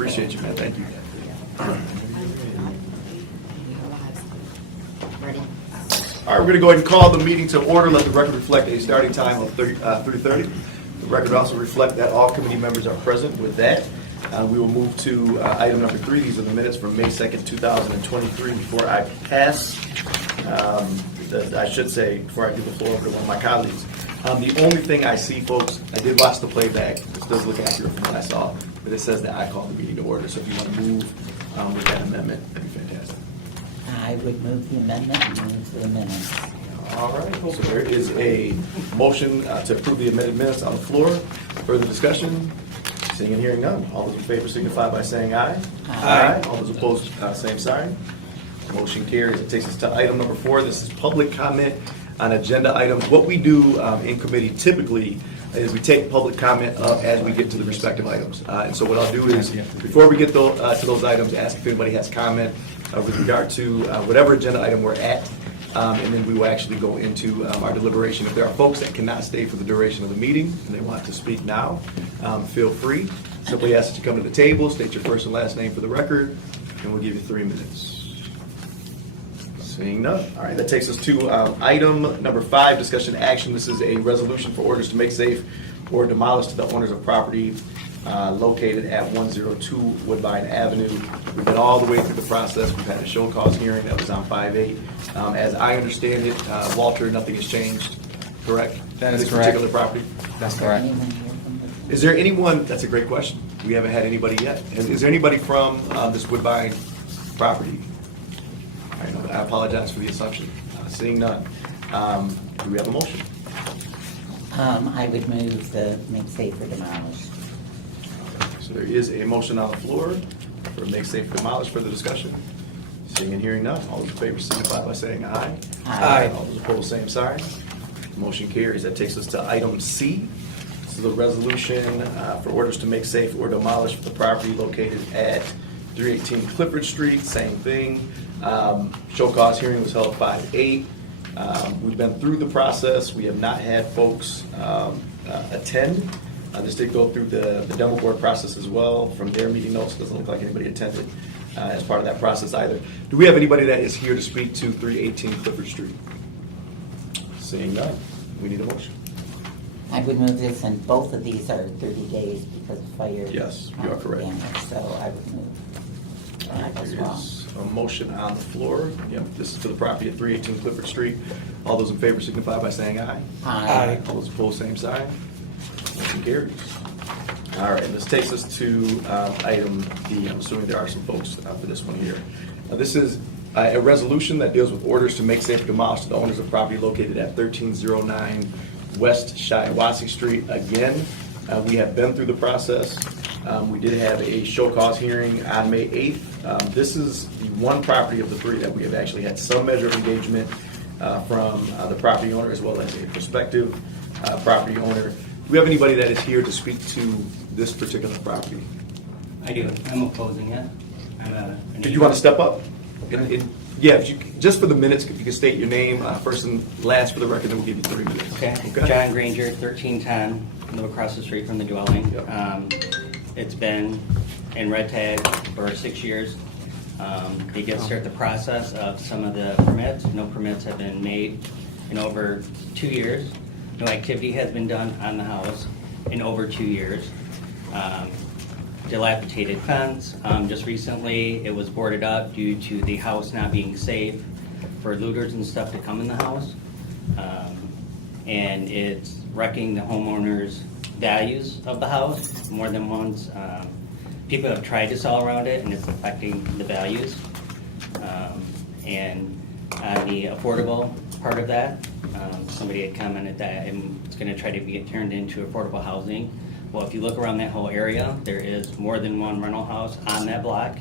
Appreciate you, man. Thank you. Ready? All right, we're going to go ahead and call the meeting to order. Let the record reflect a starting time of 3:30. The record also reflect that all committee members are present. With that, we will move to item number 3. These are the minutes from May 2nd, 2023. Before I pass, I should say, before I give the floor over to one of my colleagues, the only thing I see, folks, I did watch the playback. This does look accurate from what I saw, but it says that I call the meeting to order. So if you want to move with that amendment, that'd be fantastic. I would move the amendment and move the minutes. All right, so there is a motion to approve the amended minutes on the floor. Further discussion? Seeing and hearing none. All those in favor signify by saying aye. Aye. All those opposed, same sign. Motion carries. It takes us to item number 4. This is public comment on agenda items. What we do in committee typically is we take public comment up as we get to the respective items. And so what I'll do is, before we get to those items, ask if anybody has comment with regard to whatever agenda item we're at. And then we will actually go into our deliberation. If there are folks that cannot stay for the duration of the meeting and they want to speak now, feel free. Simply ask that you come to the table, state your first and last name for the record, and we'll give you 3 minutes. Seeing none. All right, that takes us to item number 5, discussion action. This is a resolution for orders to make safe or demolish to the owners of property located at 102 Woodbine Avenue. We've been all the way through the process. We've had a show cause hearing that was on 5/8. As I understand it, Walter, nothing has changed, correct? That is this correct. particular property? That's correct. Anyone here from the- Is there anyone, that's a great question. We haven't had anybody yet. Is there anybody from this Woodbine property? I apologize for the assumption. Seeing none. Do we have a motion? I would move the make safe or demolish. So there is a motion on the floor for make safe or demolish. Further discussion? Seeing and hearing none. All those in favor signify by saying aye. Aye. All those opposed, same sign. Motion carries. That takes us to item C. This is a resolution for orders to make safe or demolish for the property located at 318 Clifford Street. Same thing. Show cause hearing was held 5/8. We've been through the process. We have not had folks attend. This did go through the demo board process as well. From their meeting notes, doesn't look like anybody attended as part of that process either. Do we have anybody that is here to speak to 318 Clifford Street? Seeing none, we need a motion. I would move this, and both of these are 30 days because of fire. Yes, you are correct. damage, so I would move that as There well. is a motion on the floor. Yep, this is for the property at 318 Clifford Street. All those in favor signify by saying aye. Aye. All those opposed, same sign. Motion carries. All right, this takes us to item D. I'm assuming there are some folks for this one here. This is a resolution that deals with orders to make safe or demolish to the owners of property located at 1309 West Shiawassee Street. Again, we have been through the process. We did have a show cause hearing on May 8th. This is the one property of the 3 that we have actually had some measure of engagement from the property owner as well as a prospective property owner. Do we have anybody that is here to speak to this particular property? I do. I'm opposing it. Did you want to step up? Yeah, if you, just for the minutes, if you could state your name, first and last for the record, then we'll give you 3 minutes. Okay. John Granger, 1310, live across the street from the dwelling. Yep. It's been in red tag for 6 years. They did start the process of some of the permits. No permits have been made in over 2 years. No activity has been done on the house in over 2 years. Dilapidated fence. Just recently, it was boarded up due to the house not being safe for looters and stuff to come in the house. And it's wrecking the homeowner's values of the house more than once. People have tried to sell around it, and it's affecting the values. And on the affordable part of that, somebody had commented that it's going to try to get turned into affordable housing. Well, if you look around that whole area, there is more than one rental house on that block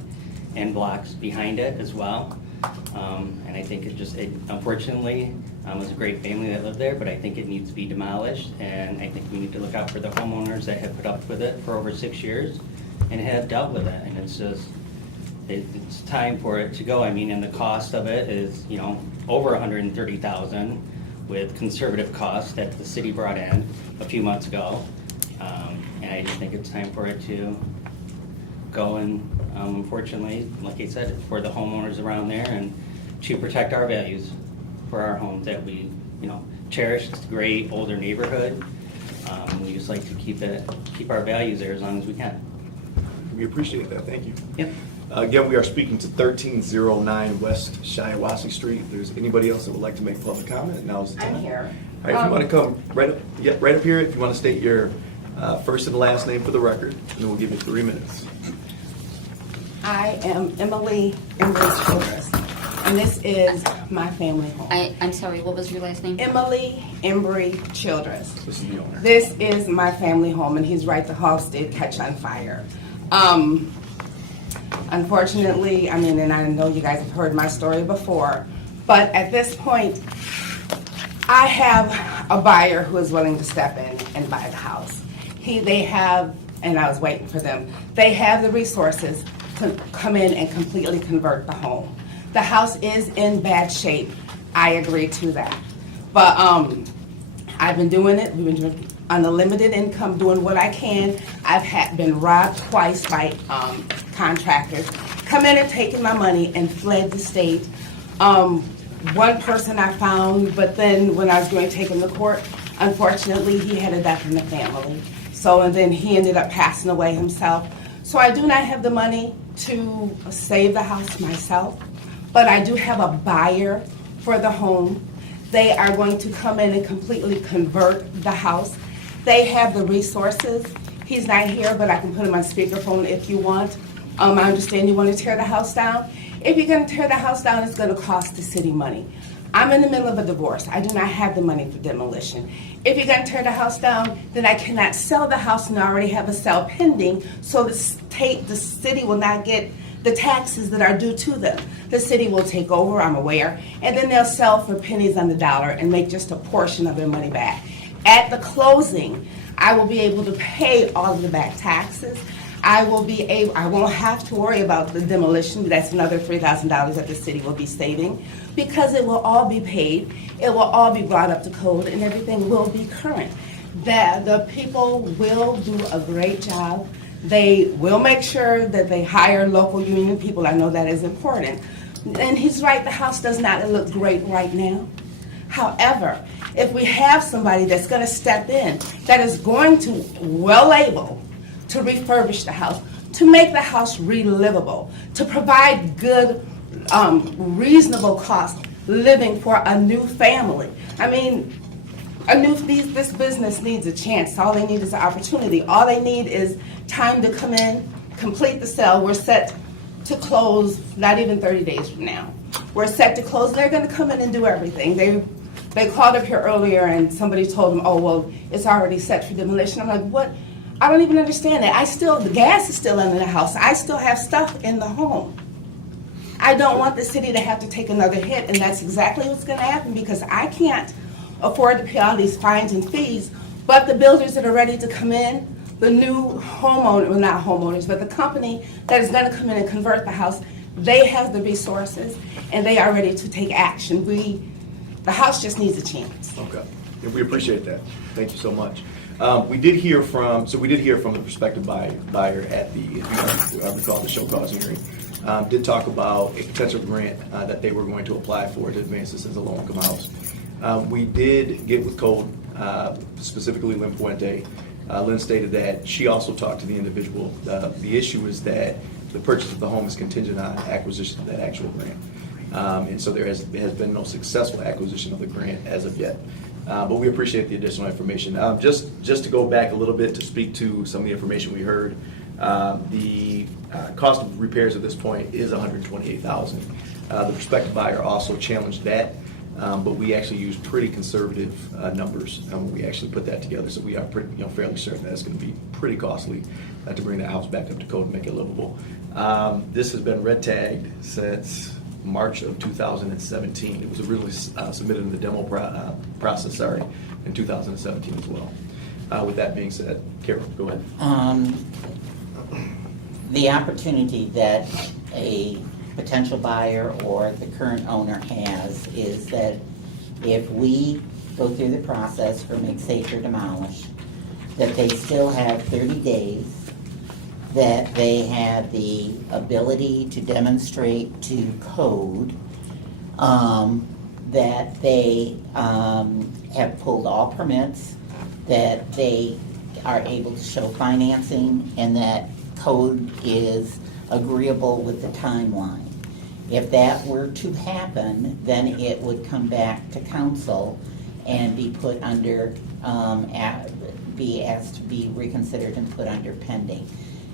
and blocks behind it as well. And I think it unfortunately, was a great family that lived there, but I think it needs to be demolished. And I think we need to look out for the homeowners that have put up with it for over 6 years and have dealt with it. And it's just, it's time for it to go. I mean, and the cost of it is, over $130,000 with conservative costs that the city brought in a few months ago. And I just think it's time for it to going, unfortunately, like I said, for the homeowners around there and to protect our values for our homes that we, cherish. It's a great older neighborhood. We just like to keep our values there as long as we can. We appreciate that, thank you. Yep. Again, we are speaking to 1309 West Shiawassee Street. If there's anybody else that would like to make public comment, now's the time. I'm here. All right, if you want to come right up here, if you want to state your first and last name for the record, and then we'll give you 3 minutes. I am Emily Embry Childress, and this is my family home. I'm sorry, what was your last name? Emily Embry Childress. This is the owner. This is my family home, and he's right, the house did catch on fire. Unfortunately, and I know you guys have heard my story before, but at this point, I have a buyer who is willing to step in and buy the house. They have, and I was waiting for them, they have the resources to come in and completely convert the home. The house is in bad shape. I agree to that. But I've been doing it. We've been doing on a limited income, doing what I can. I've been robbed twice by contractors, come in and taken my money and fled the state. One person I found, but then when I was going to take him to court, unfortunately, he had a death in the family. And then he ended up passing away himself. So I do not have the money to save the house myself, but I do have a buyer for the home. They are going to come in and completely convert the house. They have the resources. He's not here, but I can put him on speakerphone if you want. I understand you want to tear the house down. If you're going to tear the house down, it's going to cost the city money. I'm in the middle of a divorce. I do not have the money for demolition. If you're going to tear the house down, then I cannot sell the house and I already have a sale pending, so the city will not get the taxes that are due to them. The city will take over, I'm aware, and then they'll sell for pennies on the dollar and make just a portion of their money back. At the closing, I will be able to pay all of the back taxes. I won't have to worry about the demolition. That's another $3,000 that the city will be saving, because it will all be paid. It will all be brought up to code, and everything will be current. The people will do a great job. They will make sure that they hire local union people. I know that is important. And he's right, the house does not look great right now. However, if we have somebody that's going to step in, that is going to well able to refurbish the house, to make the house relivable, to provide good, reasonable cost living for a new family. This business needs a chance. All they need is an opportunity. All they need is time to come in, complete the sale. We're set to close not even 30 days from now. We're set to close. They're going to come in and do everything. They called up here earlier and somebody told them, oh, well, it's already set for demolition. I'm like, what? I don't even understand that. The gas is still in the house. I still have stuff in the home. I don't want the city to have to take another hit, and that's exactly what's going to happen, because I can't afford to pay all these fines and fees, but the builders that are ready to come in, the new homeowner, well, not homeowners, but the company that is going to come in and convert the house, they have the resources, and they are ready to take action. The house just needs a chance. Okay, and we appreciate that. Thank you so much. We did hear from the prospective buyer at the, I recall the show cause hearing, did talk about a potential grant that they were going to apply for to advance this as a low-income house. We did get with code, specifically Lynn Puente. Lynn stated that she also talked to the individual. The issue is that the purchase of the home is contingent on acquisition of that actual grant. And so there has been no successful acquisition of the grant as of yet. But we appreciate the additional information. Just to go back a little bit to speak to some of the information we heard, the cost of repairs at this point is $128,000. The prospective buyer also challenged that, but we actually used pretty conservative numbers when we actually put that together. So we are fairly certain that it's going to be pretty costly to bring that house back up to code and make it livable. This has been red tagged since March of 2017. It was originally submitted in the demo process, in 2017 as well. With that being said, Carol, go ahead. The opportunity that a potential buyer or the current owner has is that if we go through the process for make safe or demolish, that they still have 30 days that they had the ability to demonstrate to code, that they have pulled all permits, that they are able to show financing, and that code is agreeable with the timeline. If that were to happen, then it would come back to council and be put under, be asked to be reconsidered and put under pending.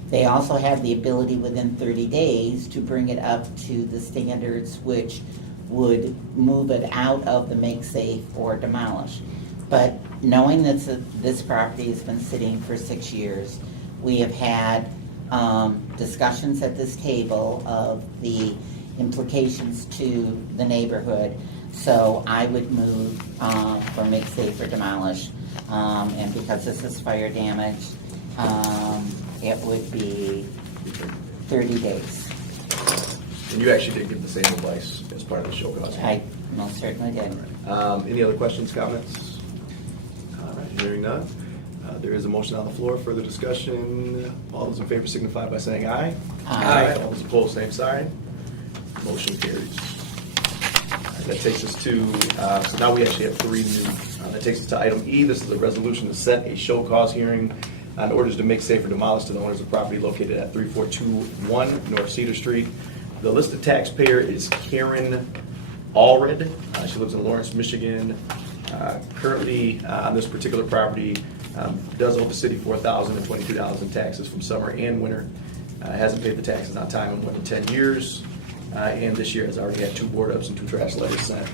They also have the ability within 30 days to bring it up to the standards which would move it out of the make safe or demolish. But knowing that this property has been sitting for 6 years, we have had discussions at this table of the implications to the neighborhood. So I would move for make safe or demolish. And because this is fire damage, it would be 30 days. And you actually did give the same advice as part of the show cause. I most certainly did. Any other questions, comments? All right, hearing none. There is a motion on the floor. Further discussion. All those in favor signify by saying aye. Aye. All those opposed, same sign. Motion carries. All right, that takes us to, so now we actually have three new. That takes us to item E. This is a resolution to set a show cause hearing on orders to make safe or demolish to the owners of property located at 3421 North Cedar Street. The listed taxpayer is Karen Allred. She lives in Lawrence, Michigan. Currently, on this particular property, does owe the city $4,000 and $22 in taxes from summer and winter. Hasn't paid the taxes on time in more than 10 years. And this year has already had 2 board ups and 2 trash letters sent.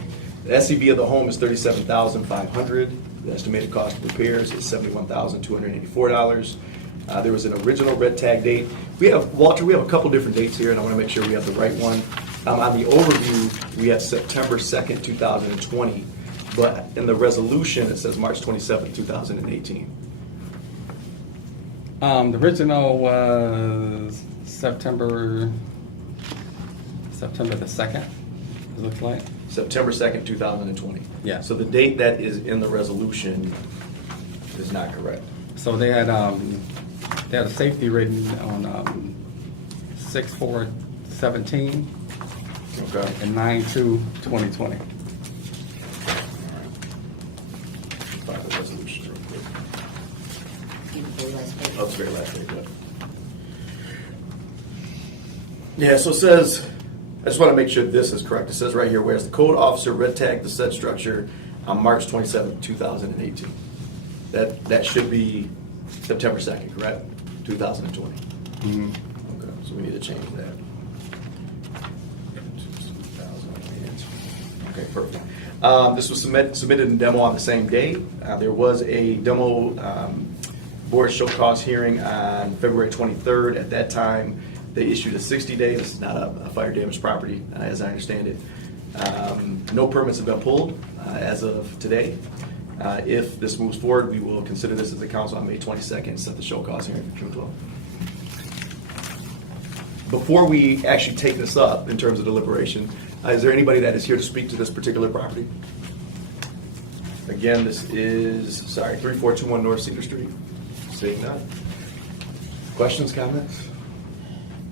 The SCV of the home is $37,500. The estimated cost of repairs is $71,284. There was an original red tag date. Walter, we have a couple different dates here, and I want to make sure we have the right one. On the overview, we have September 2nd, 2020, but in the resolution, it says March 27th, 2018. The original was September the 2nd, it looks like. September 2nd, 2020. Yeah. So the date that is in the resolution is not correct. So they had a safety rating on 6/4/17 Okay. and 9/2/2020. Find the resolution real quick. Oh, it's very last page, yeah, so it says, I just want to make sure this is correct. It says right here, whereas the code officer red tagged the said structure on March 27th, 2018. That should be September 2nd, correct? 2020. Mhm. Okay, so we need to change that. 2008. Okay, perfect. This was submitted in demo on the same day. There was a demo board show cause hearing on February 23rd. At that time, they issued a 60-day. This is not a fire damaged property, as I understand it. No permits have been pulled as of today. If this moves forward, we will consider this as a council on May 22nd and set the show cause hearing for June 12th. Before we actually take this up in terms of deliberation, is there anybody that is here to speak to this particular property? Again, this is, 3421 North Cedar Street. Seeing none. Questions, comments?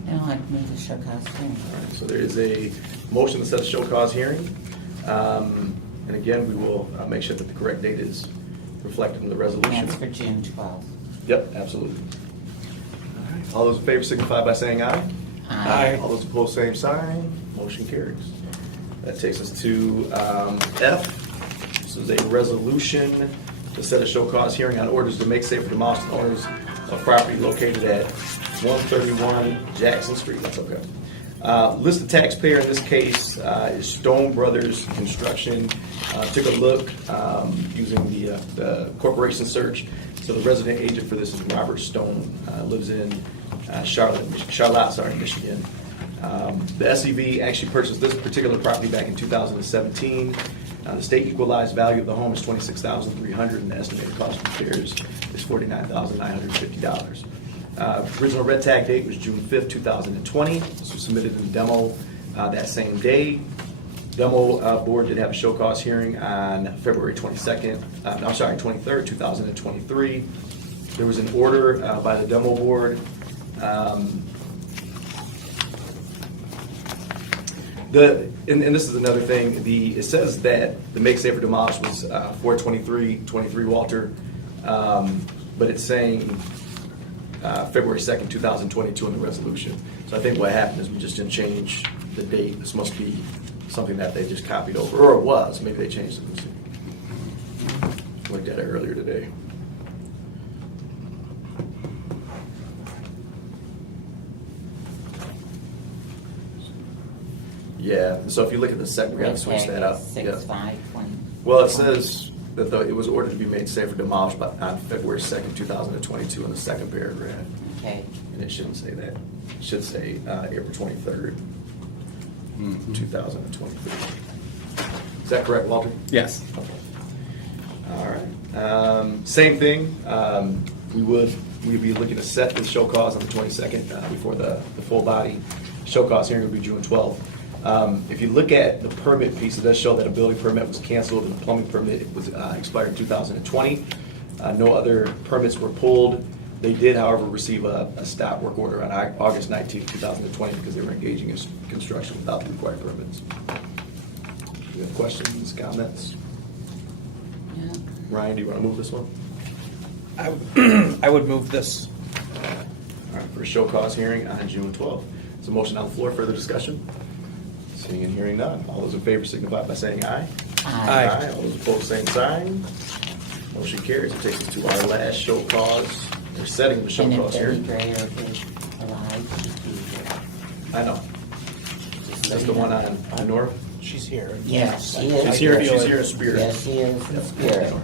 No, I'd move the show cause hearing. All right, so there is a motion to set a show cause hearing. And again, we will make sure that the correct date is reflected in the resolution. That's for June 12th. Yep, absolutely. All right, all those in favor signify by saying aye. Aye. All those opposed, same sign. Motion carries. That takes us to F. This is a resolution to set a show cause hearing on orders to make safe for demolish the owners of property located at 131 Jackson Street. That's okay. Listed taxpayer in this case is Stone Brothers Construction. Took a look using the corporation search. So the resident agent for this is Robert Stone. Lives in Charlotte, Michigan. The SEV actually purchased this particular property back in 2017. The state equalized value of the home is $26,300, and the estimated cost of repairs is $49,950. Original red tag date was June 5th, 2020. This was submitted in demo that same day. Demo board did have a show cause hearing on February 23rd, 2023. There was an order by the demo board And this is another thing, it says that the Make Safer Demolish was 4/23/23 Walter, but it's saying February 2nd, 2022 in the resolution. So I think what happened is we just didn't change the date. This must be something that they just copied over, or it was, maybe they changed it. Let's see. Looked at it earlier today. Yeah, so if you look at the second, we gotta switch that up. Yeah. 6/5/20. Well, it says that it was ordered to be made safe or demolished on February 2nd, 2022 in the second paragraph. Okay. And it shouldn't say that. It should say April 23rd, Mhm. 2023. Is that correct, Walter? Yes. All right. Same thing. We'd be looking to set the show cause on the 22nd before the full body show cause hearing will be June 12th. If you look at the permit piece, it does show that a building permit was canceled and the plumbing permit was expired in 2020. No other permits were pulled. They did, however, receive a stop work order on August 19th, 2020 because they were engaging in construction without the required permits. Do you have questions, comments? Yeah. Ryan, do you want to move this one? I would move this. All right, for a show cause hearing on June 12th. There's a motion on the floor, further discussion? Seeing and hearing none. All those in favor signify by saying aye. Aye. All those opposed, same sign. Motion carries. It takes us to our last show cause. They're setting the show And if cause Betty hearing. Dreyer is alive, she'd be here. I know. That's the one on North? She's here. Yes, she She's is. here, she's here in spirit. Yes, she is in spirit. All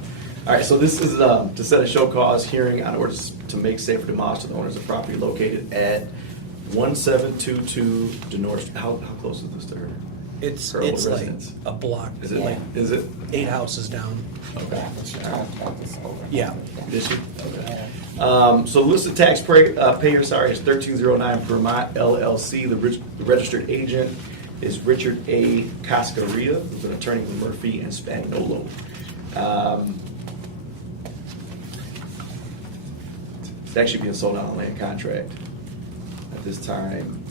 right, so this is to set a show cause hearing on orders to make safe or demolish to the owners of property located at 1722 DeNorth. How close is this to her? It's Her old like residence. a block, Is it like, is it? 8 houses down. Okay. Yeah, but she talked about this over. Yeah. Is she? Okay. So the listed taxpayer, sorry, is 1309 Vermont LLC. The registered agent is Richard A. Cascaria, who's an attorney with Murphy and Spagnolo. It's actually being sold on a land contract at this time.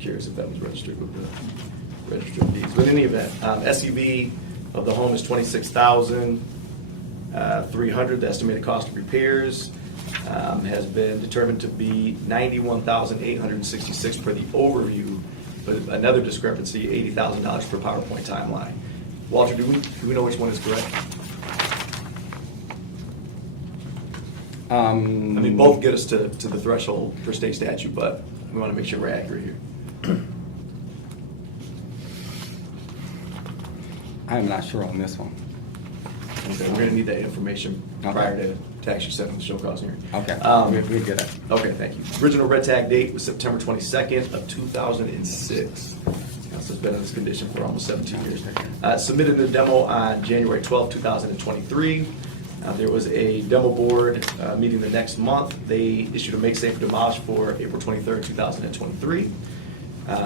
Curious if that was registered with the registered of deeds. But in any event, SEV of the home is $26,300. The estimated cost of repairs has been determined to be $91,866 per the overview, but another discrepancy, $80,000 per PowerPoint timeline. Walter, do we know which one is correct? I mean, both get us to the threshold for state statute, but we want to make sure we're accurate here. I'm not sure on this one. Okay, we're gonna need that information Okay. prior to actually setting the show cause hearing. Okay, we get it. Okay, thank you. Original red tag date was September 22nd of 2006. House has been in this condition for almost 17 years. Submitted the demo on January 12th, 2023. There was a demo board meeting the next month. They issued a make safe or demolish for April 23rd, 2023.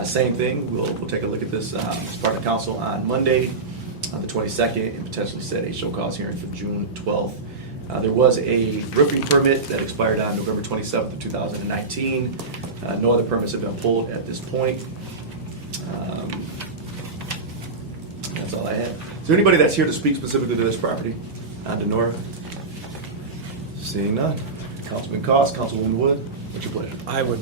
Same thing, we'll take a look at this as part of council on Monday, on the 22nd, and potentially set a show cause hearing for June 12th. There was a roofing permit that expired on November 27th of 2019. No other permits have been pulled at this point. That's all I have. Is there anybody that's here to speak specifically to this property on Denora? Seeing none. Councilman Cost, Councilwoman Wood, what's your pleasure? I would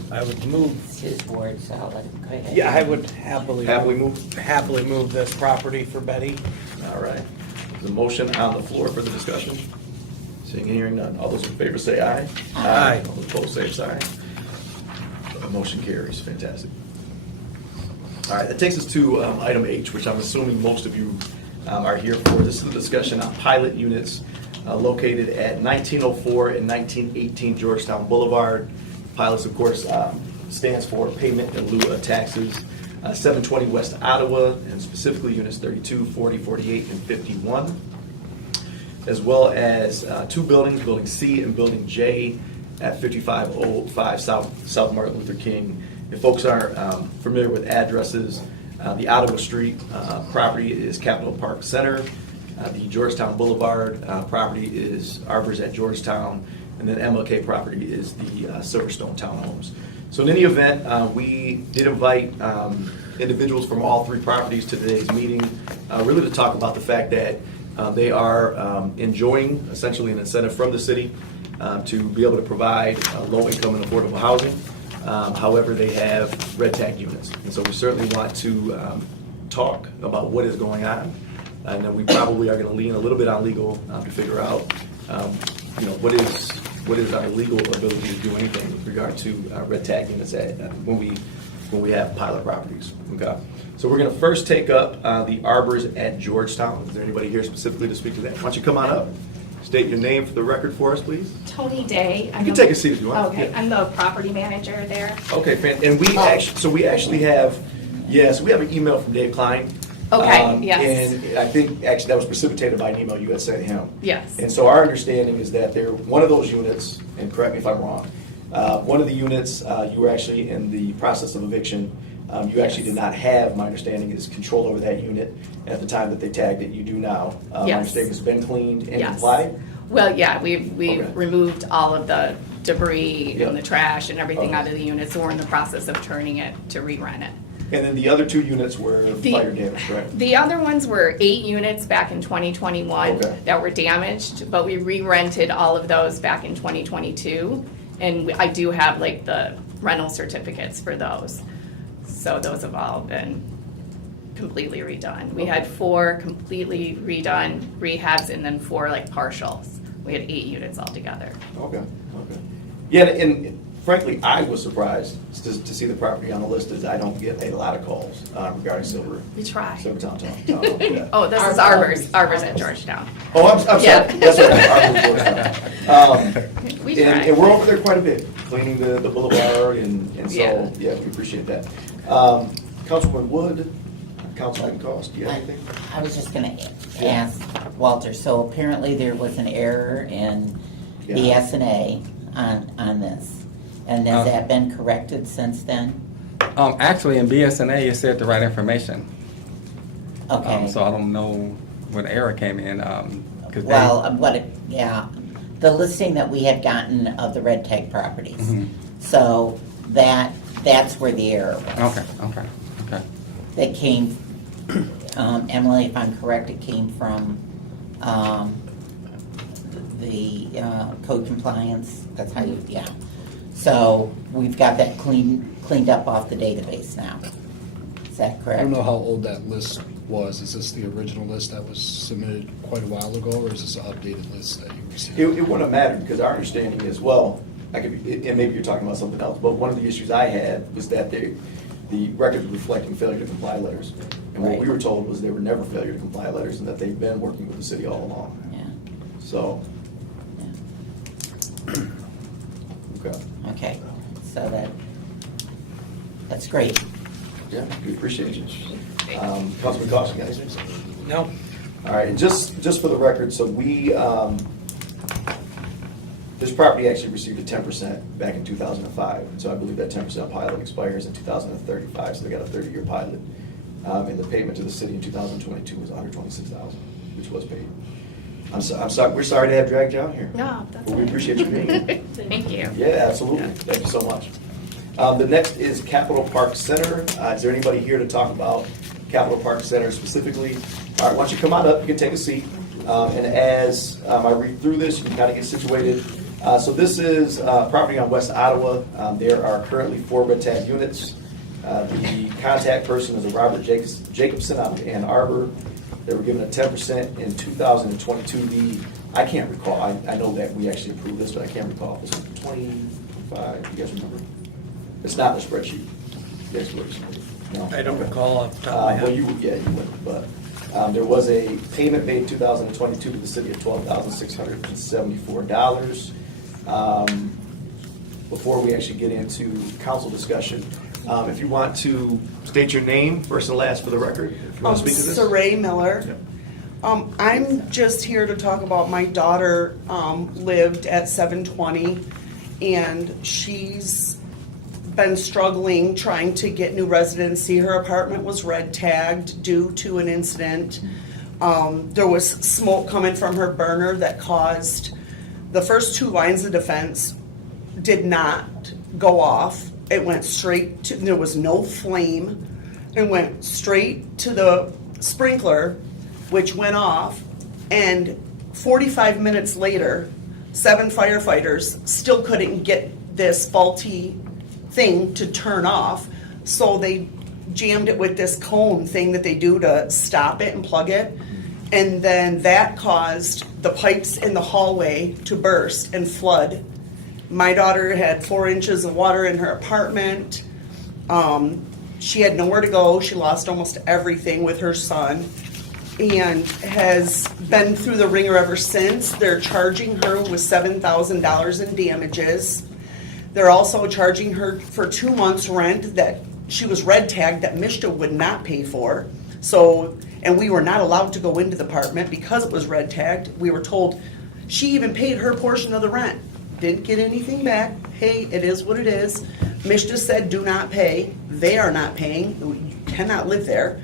move. It's his board, so I'll let him go ahead. Yeah, I would happily move? happily move this property for Betty. All right. There's a motion on the floor for the discussion. Seeing and hearing none. All those in favor say aye. Aye. All those opposed say sign. Motion carries. Fantastic. All right, that takes us to item H, which I'm assuming most of you are here for. This is a discussion on pilot units located at 1904 and 1918 Georgetown Boulevard. Pilots, of course, stands for payment in lieu of taxes. 720 West Ottawa, and specifically units 32, 40, 48, and 51. As well as two buildings, Building C and Building J at 5505 South Martin Luther King. If folks are familiar with addresses, the Ottawa Street property is Capitol Park Center. The Georgetown Boulevard property is Arbors at Georgetown. And then MLK property is the Silverstone Townhomes. So in any event, we did invite individuals from all three properties to today's meeting, really to talk about the fact that they are enjoying essentially an incentive from the city to be able to provide low-income and affordable housing. However, they have red tag units. And so we certainly want to talk about what is going on. And then we probably are going to lean a little bit on legal to figure out, what is our legal ability to do anything with regard to red tag units when we have pilot properties. Okay. So we're going to first take up the arbors at Georgetown. Is there anybody here specifically to speak to that? Why don't you come on up? State your name for the record for us, please. Tony Day. You can take a seat if you want. Okay, Yeah. I'm the property manager there. Okay, and we actually have, yes, we have an email from Dave Klein. Okay, yes. And I think actually that was precipitated by an email you had sent him. Yes. And so our understanding is that one of those units, and correct me if I'm wrong, one of the units, you were actually in the process of eviction. You actually did not have, my understanding is, control over that unit at the time that they tagged it. You do now. My Yes. understanding has been cleaned and Yes. complied. Well, yeah, we Okay. removed all of the debris Yeah. and the trash and everything Okay. out of the unit, so we're in the process of turning it to re-rent it. And then the other two units were The- fire damage, correct? The other ones were 8 units back in 2021 Okay. that were damaged, but we re-rented all of those back in 2022. And I do have like the rental certificates for those. So those have all been completely redone. We had 4 completely redone rehabs and then 4 like partials. We had 8 units altogether. Okay. Yeah, and frankly, I was surprised to see the property on the list, as I don't get a lot of calls regarding Silver. We try. Silvertown. Yeah. Oh, this is Arbors at Georgetown. Oh, I'm sorry. Yeah. That's right. We try. And we're over there quite a bit, cleaning the boulevard, and so, Yeah. yeah, we appreciate that. Councilman Wood, Councilman Cost, do you have anything? I was just gonna ask Walter, so apparently there was an error in the Yeah. S&A on this. And has that been corrected since then? Actually, in BSNA, it said the right information. Okay. So I don't know what error came in, 'cause Well, the listing that we had gotten of the red tag properties. Mhm. So that's where the error was. Okay. That came, Emily, if I'm correct, it came from the code compliance, that's how you, yeah. So we've got that cleaned up off the database now. Is that correct? I don't know how old that list was. Is this the original list that was submitted quite a while ago, or is this an updated list that you received? It wouldn't have mattered, because our understanding is, well, and maybe you're talking about something else, but one of the issues I had was that the records were reflecting failure to comply letters. And what we Right. were told was they were never failure to comply letters, and that they've been working with the city all along. Yeah, So, okay. okay, so that's great. Yeah, we appreciate you. Councilman Cox, you got anything? No. All right, and just for the record, so this property actually received a 10% back in 2005. And so I believe that 10% pilot expires in 2035, so they got a 30-year pilot. And the payment to the city in 2022 was $126,000, which was paid. I'm sorry, we're sorry to have dragged you out here. No, that's But we fine. appreciate you being here. Thank you. Yeah, absolutely. Thank you so much. The next is Capitol Park Center. Is there anybody here to talk about Capitol Park Center specifically? All right, why don't you come on up, you can take a seat. And as I read through this, you can kind of get situated. So this is property on West Ottawa. There are currently 4 red tag units. The contact person is a Robert Jacobson out of Ann Arbor. They were given a 10% in 2022. I can't recall, I know that we actually approved this, but I can't recall if it was 25, you guys remember? It's not in the spreadsheet. Yes, no? I don't Okay. recall off the top of my Well, head. you wouldn't, but there was a payment made in 2022 to the city of $12,674. Before we actually get into council discussion, if you want to state your name, first and last for the record, if you want to speak to this. Saray Miller. Yeah. I'm just here to talk about my daughter lived at 720, and she's been struggling trying to get new residency. Her apartment was red tagged due to an incident. There was smoke coming from her burner that caused the first 2 lines of defense did not go off, it went straight to, there was no flame. It went straight to the sprinkler, which went off, and 45 minutes later, 7 firefighters still couldn't get this faulty thing to turn off, so they jammed it with this cone thing that they do to stop it and plug it, and then that caused the pipes in the hallway to burst and flood. My daughter had 4 inches of water in her apartment. She had nowhere to go. She lost almost everything with her son and has been through the ringer ever since. They're charging her with $7,000 in damages. They're also charging her for 2 months' rent that she was red tagged that Mishta would not pay for. So, and we were not allowed to go into the apartment because it was red tagged. We were told she even paid her portion of the rent. Didn't get anything back. Hey, it is what it is. Mishta said do not pay. They are not paying. You cannot live there.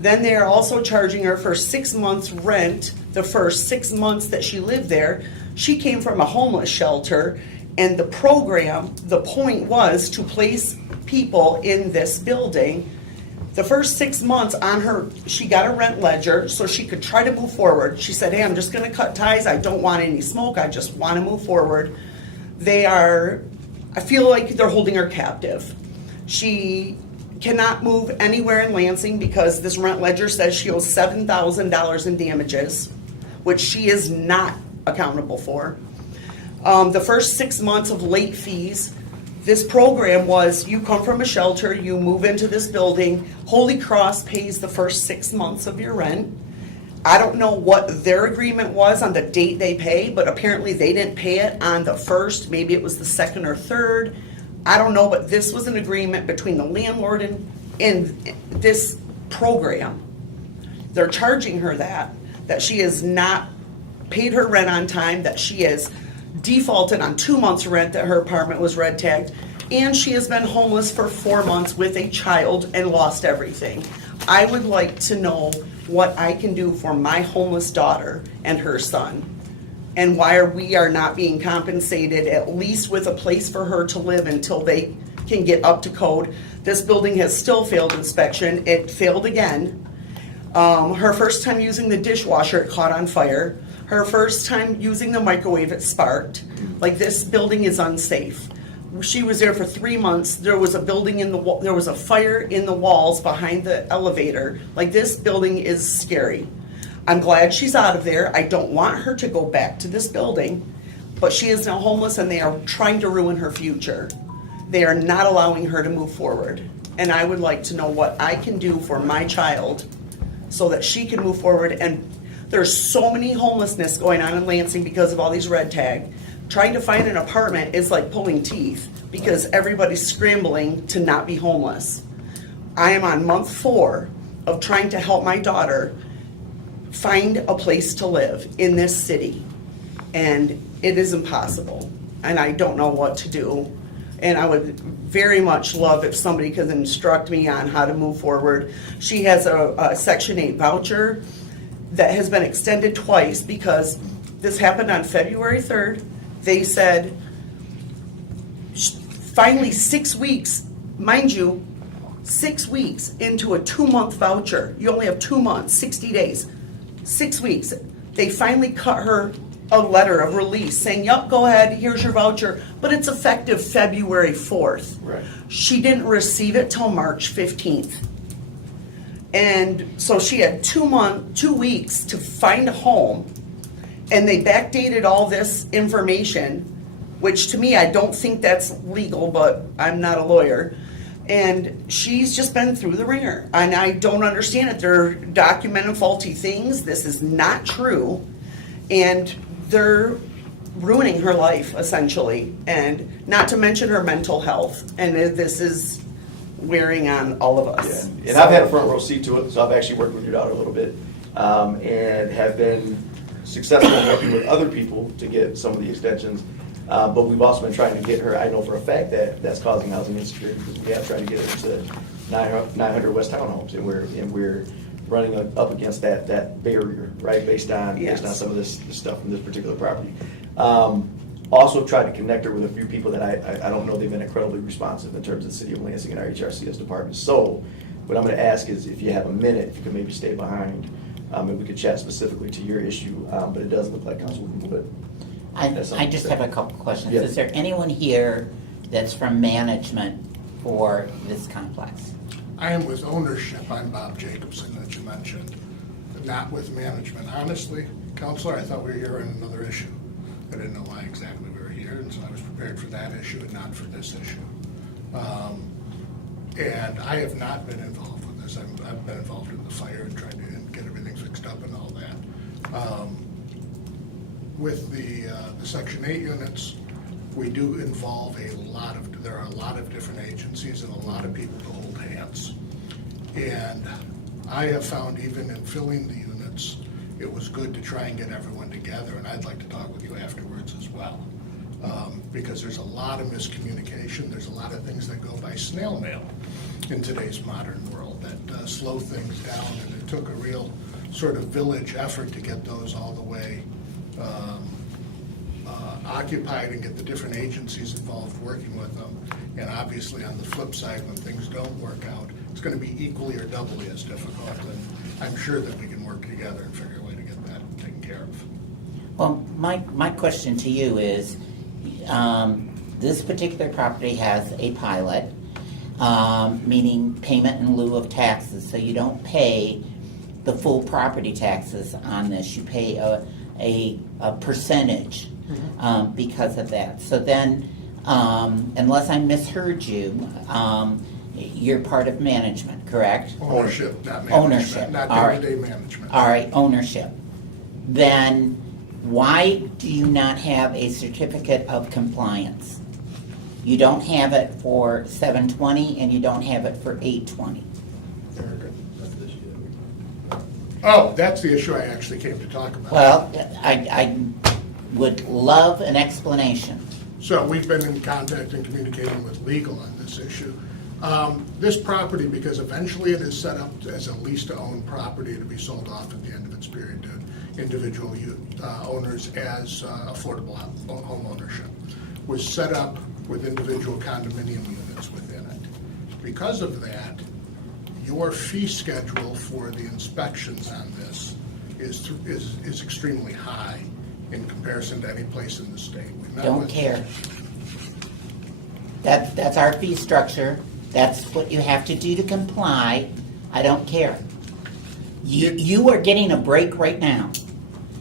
Then they are also charging her for 6 months rent, the first 6 months that she lived there. She came from a homeless shelter, and the program, the point was to place people in this building. The first 6 months on her, she got a rent ledger so she could try to move forward. She said, hey, I'm just gonna cut ties. I don't want any smoke. I just wanna move forward. I feel like they're holding her captive. She cannot move anywhere in Lansing because this rent ledger says she owes $7,000 in damages, which she is not accountable for. The first 6 months of late fees, this program was you come from a shelter, you move into this building, Holy Cross pays the first 6 months of your rent. I don't know what their agreement was on the date they pay, but apparently they didn't pay it on the first, maybe it was the second or third. I don't know, but this was an agreement between the landlord and this program. They're charging her that she has not paid her rent on time, that she has defaulted on 2 months' rent, that her apartment was red tagged, and she has been homeless for 4 months with a child and lost everything. I would like to know what I can do for my homeless daughter and her son, and why we are not being compensated, at least with a place for her to live until they can get up to code. This building has still failed inspection. It failed again. Her first time using the dishwasher, it caught on fire. Her first time using the microwave, it sparked. Like, this building is unsafe. She was there for 3 months. There was a building in the there was a fire in the walls behind the elevator. Like, this building is scary. I'm glad she's out of there. I don't want her to go back to this building, but she is now homeless and they are trying to ruin her future. They are not allowing her to move forward. And I would like to know what I can do for my child so that she can move forward. And there's so many homelessness going on in Lansing because of all these red tag. Trying to find an apartment is like pulling teeth because everybody's scrambling to not be homeless. I am on month 4 of trying to help my daughter find a place to live in this city, and it is impossible, and I don't know what to do. And I would very much love if somebody could instruct me on how to move forward. She has a Section 8 voucher that has been extended twice because this happened on February 3rd. They said, finally 6 weeks, mind you, 6 weeks into a 2-month voucher. You only have 2 months, 60 days, 6 weeks. They finally cut her a letter of release saying, yep, go ahead, here's your voucher, but it's effective February 4th. Right. She didn't receive it till March 15th. And so she had 2 weeks to find a home, and they backdated all this information, which to me, I don't think that's legal, but I'm not a lawyer. And she's just been through the ringer, and I don't understand it. They're documenting faulty things. This is not true, and they're ruining her life, essentially, and not to mention her mental health. And this is wearing on all of us. Yeah. And I've had a front row seat to it, so I've actually worked with your daughter a little bit, and have been successful in working with other people to get some of the extensions. But we've also been trying to get her, I know for a fact that that's causing housing insecurity, because we have tried to get her to 900 West Townhomes, and we're running up against that barrier, right, based on Yes. some of this stuff from this particular property. Also tried to connect her with a few people that I don't know, they've been incredibly responsive in terms of the City of Lansing and our HRCS department. So what I'm gonna ask is if you have a minute, if you could maybe stay behind, and we could chat specifically to your issue, but it does look like Councilwoman Wood. I just have a couple questions. Yes. Is there anyone here that's from management for this complex? I am with ownership. I'm Bob Jacobson that you mentioned, not with management. Honestly, Counselor, I thought we were here on another issue. I didn't know why exactly we were here, and so I was prepared for that issue and not for this issue. And I have not been involved with this. I've been involved in the fire and trying to get everything fixed up and all that. With the Section 8 units, we do involve there are a lot of different agencies and a lot of people to hold hands. And I have found even in filling the units, it was good to try and get everyone together, and I'd like to talk with you afterwards as well. Because there's a lot of miscommunication, there's a lot of things that go by snail mail in today's modern world that slow things down, and it took a real sort of village effort to get those all the way occupied and get the different agencies involved working with them. And obviously on the flip side, when things don't work out, it's going to be equally or doubly as difficult. And I'm sure that we can work together and figure a way to get that taken care of. Well, my question to you is, this particular property has a pilot, meaning payment in lieu of taxes. So you don't pay the full property taxes on this. You pay a percentage because of that. So then, unless I misheard you, you're part of management, correct? Ownership, not management. Ownership. Not All right. day-to-day management. All right, ownership. Then why do you not have a certificate of compliance? You don't have it for 720 and you don't have it for 820. Oh, that's the issue I actually came to talk about. Well, I would love an explanation. So we've been in contact and communicating with legal on this issue. This property, because eventually it is set up as a lease-to-own property to be sold off at the end of its period to individual owners as affordable home ownership, was set up with individual condominium units within it. Because of that, your fee schedule for the inspections on this is extremely high in comparison to any place in the state. Don't care. That's our fee structure. That's what you have to do to comply. I don't care. You are getting a break right now.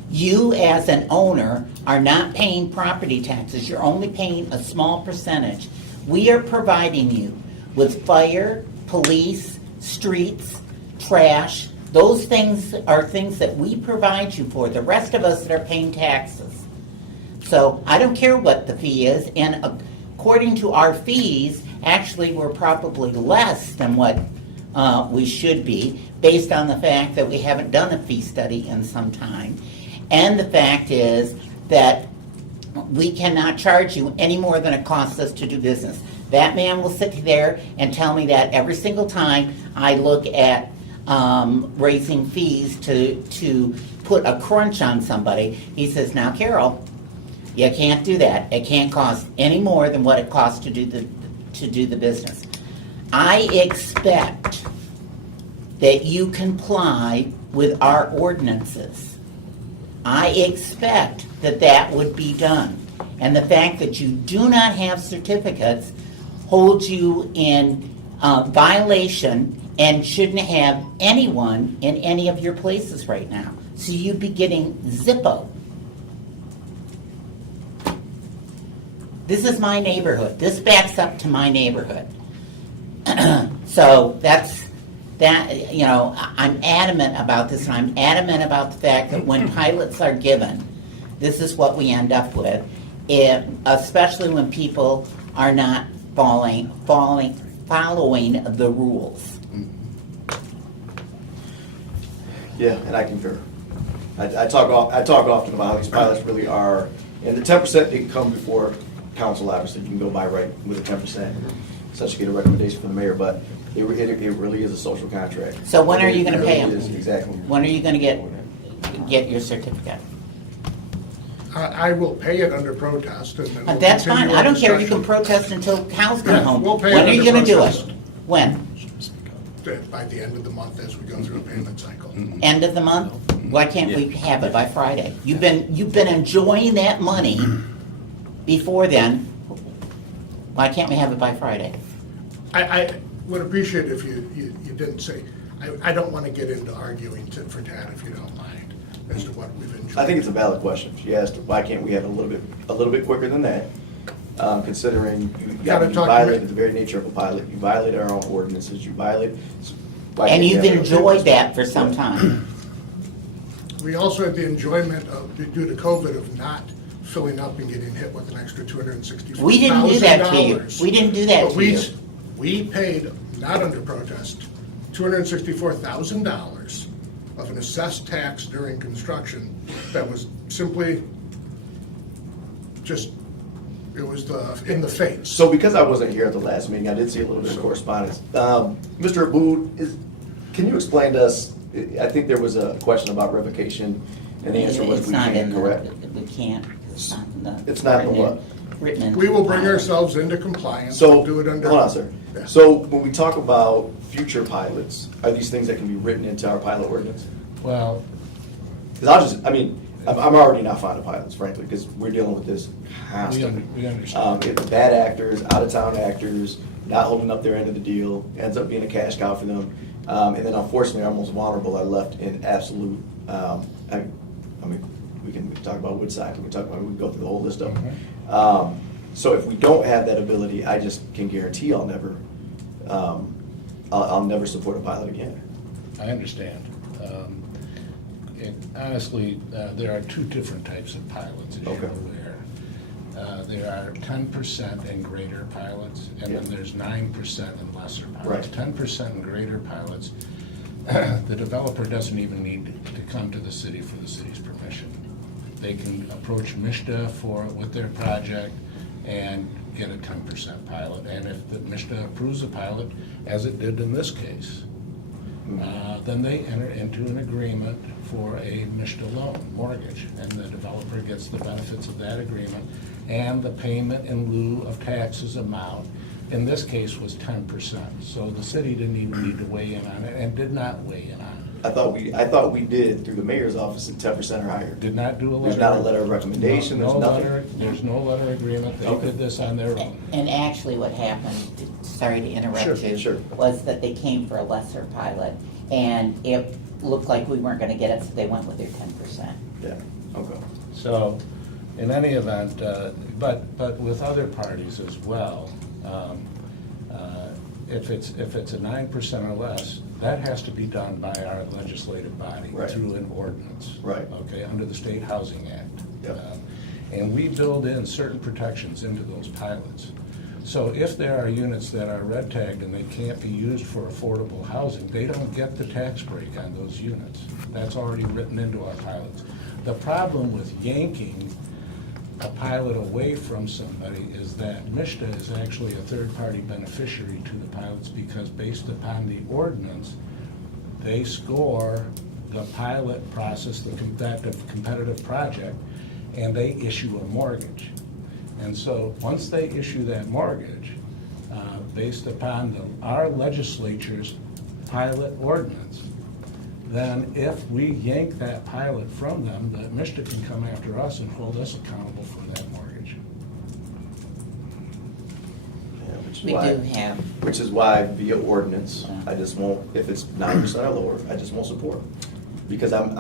You as an owner are not paying property taxes. You're only paying a small percentage. We are providing you with fire, police, streets, trash. Those things are things that we provide you for. The rest of us that are paying taxes. So I don't care what the fee is, and according to our fees, actually we're probably less than what we should be, based on the fact that we haven't done a fee study in some time. And the fact is that we cannot charge you any more than it costs us to do business. That man will sit there and tell me that every single time I look at raising fees to put a crunch on somebody. He says, now Carol, you can't do that. It can't cost any more than what it costs to do the business. I expect that you comply with our ordinances. I expect that that would be done. And the fact that you do not have certificates holds you in violation and shouldn't have anyone in any of your places right now. So you'd be getting Zippo. This is my neighborhood. This backs up to my neighborhood. So that, you know, I'm adamant about this, and I'm adamant about the fact that when pilots are given, this is what we end up with, especially when people are not following the rules. Yeah, and I concur. I talk often about how these pilots really are, and the 10% they can come before council, obviously, you can go by right with the 10%, such to get a recommendation from the mayor, but it really is a social contract. So when are you going to pay It them? really is, exactly. When are you going to get your certificate? I will pay it under protest and then we'll That's fine, continue I our don't care, you discussion. can protest until cows come Yeah, home. we'll pay When it are you under gonna do protest. it? When? By the end of the month as we go through a payment cycle. End of the month? Why can't we have it by Friday? You've been enjoying that money before then. Why can't we have it by Friday? I would appreciate if you didn't say, I don't want to get into arguing tit for tat if you don't mind, as to what we've enjoyed. I think it's a valid question. She asked, why can't we have it a little bit quicker than that? Considering you Gotta talk to violated me. the very nature of a pilot, you violated our own ordinances, you violated. why And can't we you've have it? enjoyed that for some time. We also had the enjoyment of, due to COVID, of not filling up and getting hit with an extra $264,000. We didn't do that to you. We didn't do that But to you. we paid, not under protest, $264,000 of an assessed tax during construction that was simply just, it was in the face. So because I wasn't here at the last meeting, I did see a little bit of correspondence. Mr. Aboud, can you explain to us, I think there was a question about revocation, and the answer was It's we not in can't, the, correct? we can't, it's not in the. It's not in the what? Written into We will the bring bylaw. ourselves into compliance, So, we'll do it under. hold on, sir. Yeah. So when we talk about future pilots, are these things that can be written into our pilot ordinance? Well, Because I'm already not fond of pilots, frankly, because we're dealing with this constantly. we understand. If the bad actors, out-of-town actors, not holding up their end of the deal, ends up being a cash cow for them. And then unfortunately, our most vulnerable are left in absolute, I mean, we can talk about Woodside, we can go through the whole list of them. So if we don't have that ability, I just can guarantee I'll never support a pilot again. I understand. Honestly, there are two different types of pilots, as you're Okay. aware. There are 10% and greater pilots, and then Yeah. there's 9% and lesser pilots. Right. 10% and greater pilots, the developer doesn't even need to come to the city for the city's permission. They can approach MISTA with their project and get a 10% pilot. And if the MISTA approves a pilot, as it did in this case, then they enter into an agreement for a MISTA loan, mortgage, and the developer gets the benefits of that agreement, and the payment in lieu of taxes amount, in this case, was 10%. So the city didn't even need to weigh in on it, and did not weigh in on it. I thought we did through the mayor's office at 10% or higher. Did not do a letter. There's not a letter of recommendation, No there's nothing. letter, there's no letter agreement, they Okay. did this on their own. And actually what happened, sorry to interrupt Sure, you. sure. Was that they came for a lesser pilot, and it looked like we weren't gonna get it, so they went with their 10%. Yeah, okay. So, in any event, but with other parties as well, if it's a 9% or less, that has to be done by our legislative body Right. through an ordinance. Right. Okay, under the State Housing Act. Yep. And we build in certain protections into those pilots. So if there are units that are red tagged and they can't be used for affordable housing, they don't get the tax break on those units. That's already written into our pilots. The problem with yanking a pilot away from somebody is that MISTA is actually a third-party beneficiary to the pilots, because based upon the ordinance, they score the pilot process, the competitive project, and they issue a mortgage. And so, once they issue that mortgage, based upon our legislature's pilot ordinance, then if we yank that pilot from them, the MISTA can come after us and hold us accountable for that mortgage. Yeah, which is We why- do have, Which is why via ordinance, I just won't, if it's 9% or lower, I just won't support it. Because I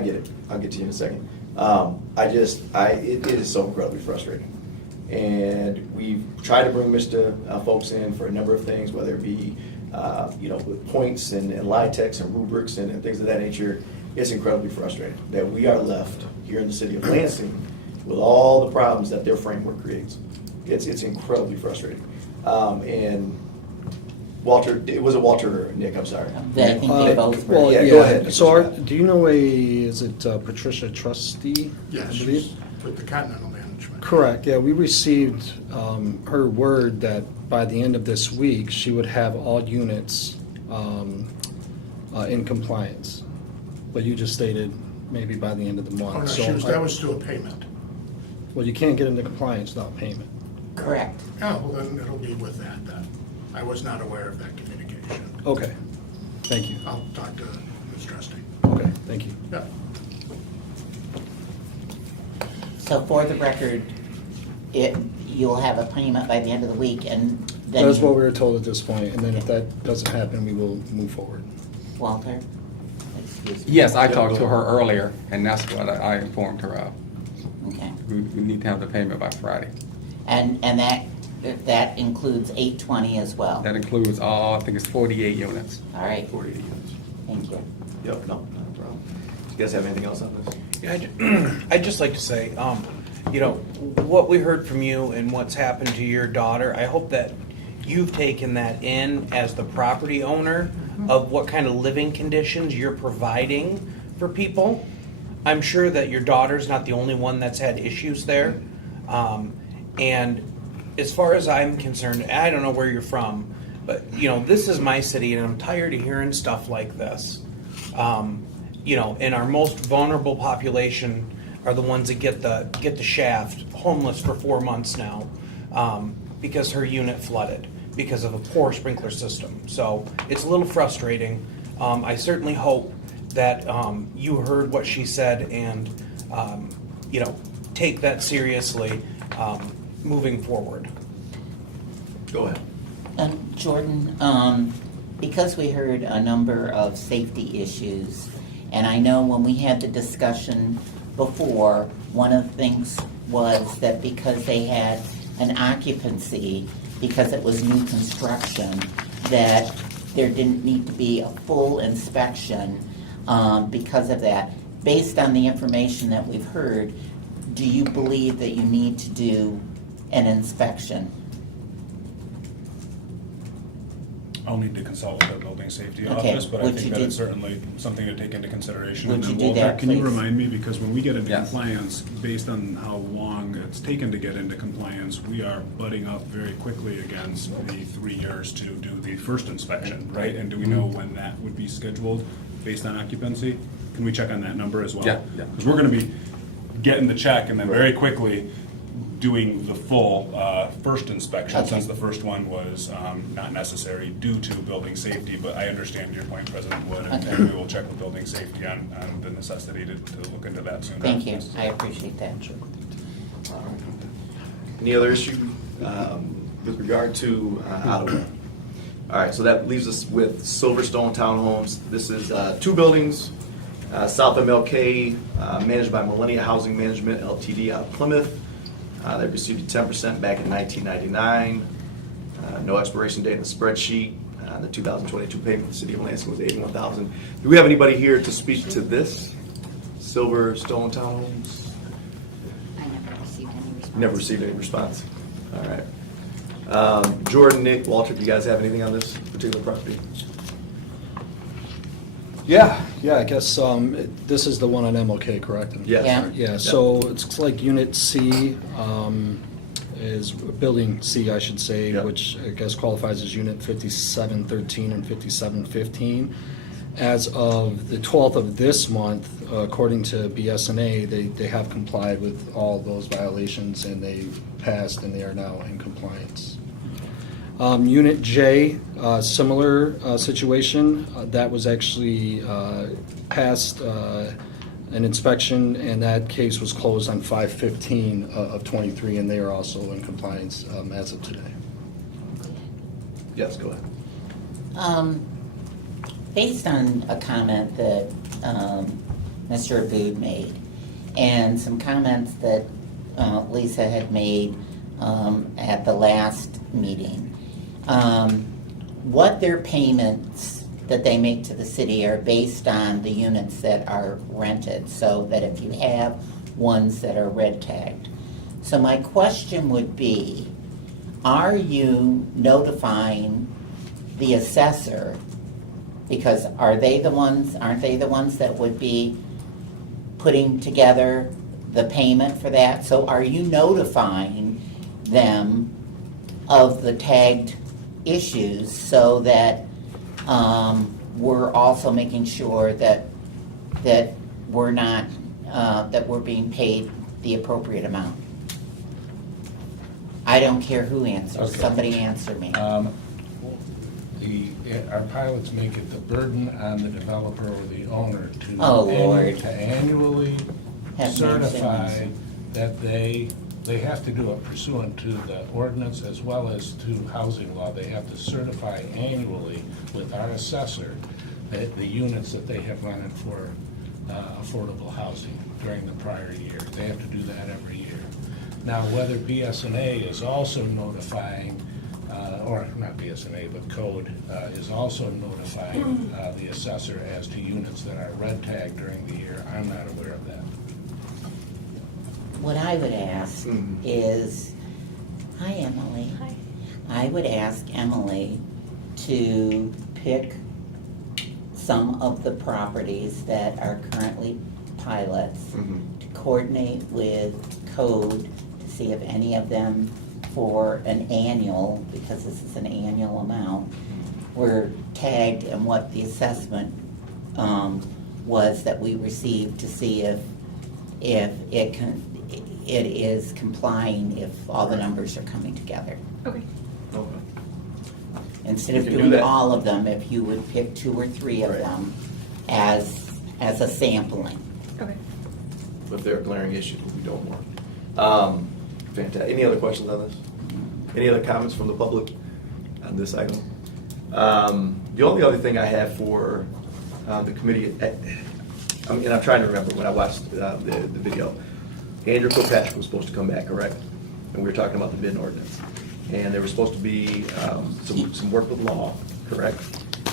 get it, I'll get to you in a second. It is so incredibly frustrating. And we've tried to bring MISTA folks in for a number of things, whether it be, with points and LIHTCs and rubrics and things of that nature. It's incredibly frustrating that we are left here in the city of Lansing with all the problems that their framework creates. It's incredibly frustrating. And Walter, was it Walter or Nick? I'm sorry. I think they both were. Well, Yeah, go ahead. So do you know is it Patricia Trustee? I Yes, believe? she's with the Continental Management. Correct, yeah, we received her word that by the end of this week, she would have all units in compliance. But you just stated maybe by the end of the month. Oh, no, So that was still a payment. Well, you can't get into compliance without payment. Correct. Oh, well, then it'll be with that then. I was not aware of that communication. Okay, thank you. I'll talk to Ms. Trusty. Okay, thank you. Yeah. So for the record, you'll have a payment by the end of the week, and then. That's what we were told at this point, and then if that doesn't happen, we will move forward. Walter? Excuse me. Yes, I talked to her earlier, and that's what I informed her of. Okay. We need to have the payment by Friday. And that includes 820 as well? That includes all, I think it's 48 units. All right, 48 units. thank you. Yep, no, not a problem. You guys have anything else on this? Yeah, I'd just like to say, you know, what we heard from you and what's happened to your daughter, I hope that you've taken that in as the property owner of what kind of living conditions you're providing for people. I'm sure that your daughter's not the only one that's had issues there. And as far as I'm concerned, I don't know where you're from, but, you know, this is my city and I'm tired of hearing stuff like this. You know, and our most vulnerable population are the ones that get the shaft, homeless for 4 months now, because her unit flooded because of a poor sprinkler system. So it's a little frustrating. I certainly hope that you heard what she said and you know, take that seriously moving forward. Go ahead. Jordan, because we heard a number of safety issues, and I know when we had the discussion before, one of the things was that because they had an occupancy, because it was new construction, that there didn't need to be a full inspection because of that. Based on the information that we've heard, do you believe that you need to do an inspection? I'll need to consult with the building safety Okay, office, but I would you think that do- it's certainly something to take into consideration. Would And you then do Walter, that, can you please? remind me, because when we get into Yes. compliance, based on how long it's taken to get into compliance, we are butting up very quickly against the 3 years to do the first inspection, right? And do we know when that would be scheduled based on occupancy? Can we check on that number as well? Yeah, yeah. Because we're gonna be getting the check and then very quickly doing the full first inspection, Okay. since the first one was not necessary due to building safety, but I understand your point, President Wood, and Okay. we will check with building safety on the necessity to look into that soon. Thank you, I appreciate that. Any other issue with regard to Ottawa? All right, so that leaves us with Silverstone Townhomes. This is 2 buildings, South MLK, managed by Millennia Housing Management LTD out of Plymouth. They received a 10% back in 1999. No expiration date in the spreadsheet. The 2022 payment for the city of Lansing was $81,000. Do we have anybody here to speak to this? Silverstone Townhomes? I never received any response. Never received any response. All right. Jordan, Nick, Walter, do you guys have anything on this particular property? Yeah, I guess this is the one on MLK, correct? Yes. Yeah. Yeah, so it's like Unit C is Building C, I should say, Yep. which I guess qualifies as Unit 5713 and 5715. As of the 12th of this month, according to BSNA, they have complied with all those violations and they passed and they are now in compliance. Unit J, similar situation. That was actually passed an inspection, and that case was closed on 5/15 of '23, and they are also in compliance as of today. Yes, go ahead. Based on a comment that Mr. Abood made, and some comments that Lisa had made at the last meeting, what their payments that they make to the city are based on the units that are rented, so that if you have ones that are red tagged. So my question would be, are you notifying the assessor? Because aren't they the ones that would be putting together the payment for that? So are you notifying them of the tagged issues so that we're also making sure that we're not, that we're being paid the appropriate amount? I don't care who answers, Okay. somebody answer me. Our pilots make it the burden on the developer or the owner to. Oh, Lord. To annually Have certify mentions. that they have to do it pursuant to the ordinance as well as to housing law. They have to certify annually with our assessor that the units that they have rented for affordable housing during the prior year. They have to do that every year. Now, whether BSNA is also notifying, or not BSNA, but code is also notifying the assessor as to units that are red tagged during the year, I'm not aware of that. What I would ask is, hi Emily. Hi. I would ask Emily to pick some of the properties that are currently pilots, to coordinate with code to see if any of them for an annual, because this is an annual amount, were tagged and what the assessment was that we received, to see if it is complying, if all the numbers are coming together. Okay. Okay. Instead You of can do doing that. all of them, if you would pick 2 or 3 of Right. them as a sampling. Okay. If there are glaring issues, we don't want. Fantastic. Any other questions on this? Any other comments from the public on this item? The only other thing I have for the committee, and I'm trying to remember when I watched the video, Andrew Kilpatrick was supposed to come back, correct? And we were talking about the bid ordinance. And there was supposed to be some work with law, correct?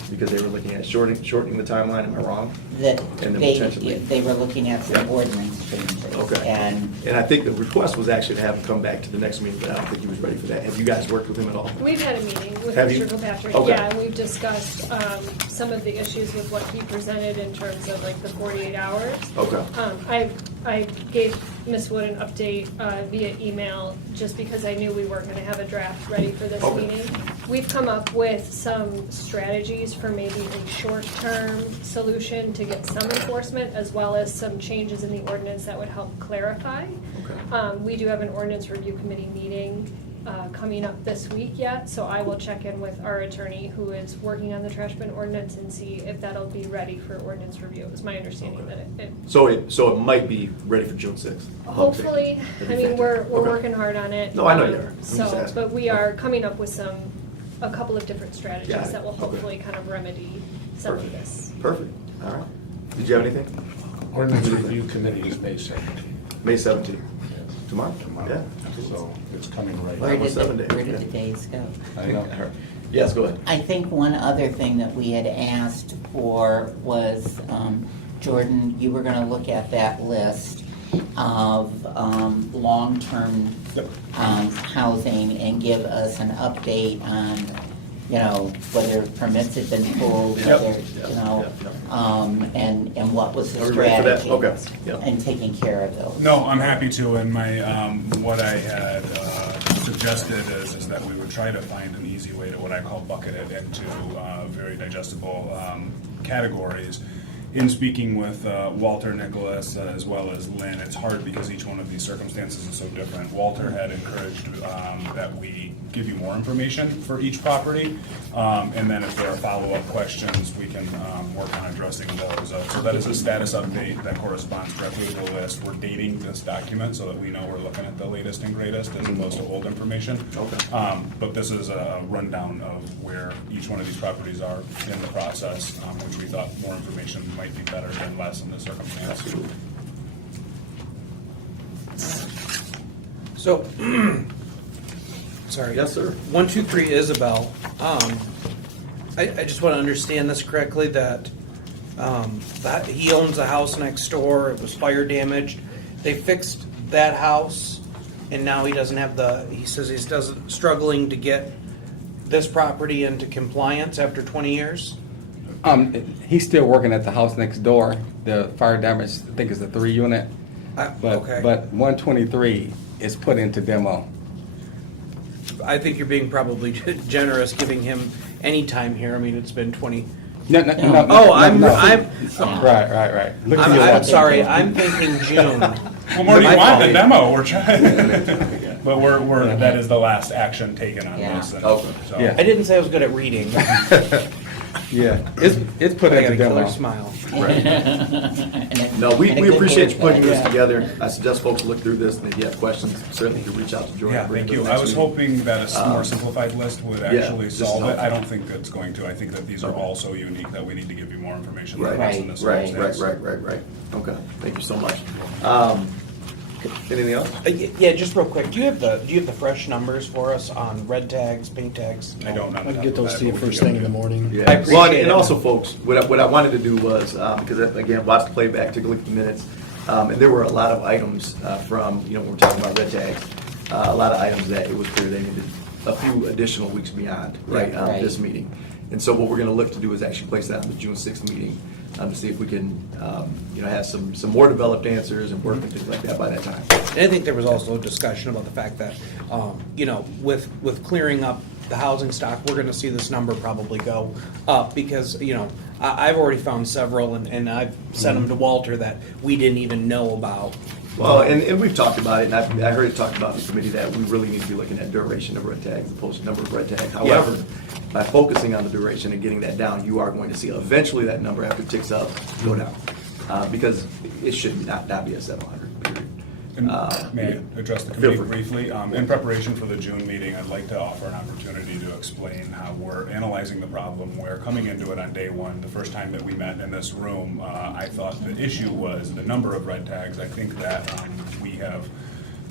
Because they were looking at shortening the timeline, am I wrong? That And then they, potentially- they were looking at some ordinance changes. Okay. And And I think the request was actually to have him come back to the next meeting, but I don't think he was ready for that. Have you guys worked with him at all? We've had a meeting with Have you? Mr. Kilpatrick, Okay. yeah, and we've discussed some of the issues with what he presented in terms of like the 48 hours. Okay. I gave Ms. Wood an update via email, just because I knew we weren't gonna have a draft ready for this Okay. meeting. We've come up with some strategies for maybe a short-term solution to get some enforcement, as well as some changes in the ordinance that would help clarify. Okay. We do have an ordinance review committee meeting coming up this week yet, so I will check in with our attorney who is working on the trash bin ordinance and see if that'll be ready for ordinance review. It was my understanding that it So it might be ready for June 6th? hopefully, That'd be I mean, we're fantastic. Okay. working hard on it. No, I know you are. I'm just So, asking. but we are coming up with a couple of different strategies Got it. that will Okay. hopefully kind of remedy some of Perfect. this. Perfect. All right. Did you have anything? Ordinance Review Committee is May 17th. May 17th. Tomorrow? Tomorrow. Yeah. So it's coming right where up. Almost 7 days, where did yeah. the days go? I know. Yes, go ahead. I think one other thing that we had asked for was, Jordan, you were gonna look at that list of long-term housing and give us an update on, you know, whether permits had been pulled, Yep. whether, Yep. you know, Yep. and what was the Are we ready for that? strategy. Okay. Yep. And taking care of those. No, I'm happy to, and my, what I had suggested is that we would try to find an easy way to what I call bucket it into very digestible categories. In speaking with Walter, Nicholas, as well as Lynn, it's hard because each one of these circumstances is so different. Walter had encouraged that we give you more information for each property, and then if there are follow-up questions, we can work on addressing those. So that is a status update that corresponds directly to the list. We're dating this document so that we know we're looking at the latest and greatest as opposed to old information. Okay. But this is a rundown of where each one of these properties are in the process, which we thought more information might be better than less in this circumstance. So, sorry. Yes, sir. 123 Isabel. I just want to understand this correctly, that he owns a house next door, it was fire damaged. They fixed that house, and now he doesn't have he says he's struggling to get this property into compliance after 20 years? He's still working at the house next door. The fire damage, I think, is a 3-unit. Okay. But 123 is put into demo. I think you're being probably generous giving him any time here. I mean, it's been 20 No, no, no, no, Oh, no, I'm no. I'm Right. Look at your I'm watch. sorry. I'm thinking June. Well, Marty, you My want the fault. demo, we're trying. But that is the last action taken on Yeah. this. and Okay. so- Yeah. I didn't say I was good at reading. Yeah, it's put I in got the a killer demo. smile. No, we And a good appreciate you voice putting this back. together. I suggest folks look through this, and if you have questions, certainly you can reach out to Joy. Yeah, and bring thank it to you. the I next was meeting. hoping that a more simplified list would yeah, actually this is solve it. helpful. I don't think it's going to. I think that these are all so unique that we need to give you more information than Right, what's in this right. circumstance. Okay, thank you so much. Anything else? Yeah, just real quick. Do you have the fresh numbers for us on red tags, pink tags? I don't know. I can get those to you first thing in the morning. Yeah. I appreciate Well, and it. also, folks, what I wanted to do was, because again, watch the playback, took a look at the minutes, and there were a lot of items from, when we're talking about red tags, a lot of items that it was clear they needed a few additional weeks beyond, right, Yeah, right. this meeting. And so what we're going to look to do is actually place that on the June 6th meeting to see if we can, have some more developed answers and work and things like that by that time. And I think there was also a discussion about the fact that, with clearing up the housing stock, we're going to see this number probably go up because, I've already found several and I've sent them to Walter that we didn't even know about. Well, and we've talked about it, and I heard it talked about in the committee that we really need to be looking at duration of red tags as opposed to number of red tags. However, by focusing on the duration and getting that down, you are going to see eventually that number, after it ticks up, go down. Because it should not be a 700, period. And may I address the Feel committee free. briefly? In preparation for the June meeting, I'd like to offer an opportunity to explain how we're analyzing the problem. We're coming into it on day one. The first time that we met in this room, I thought the issue was the number of red tags. I think that we have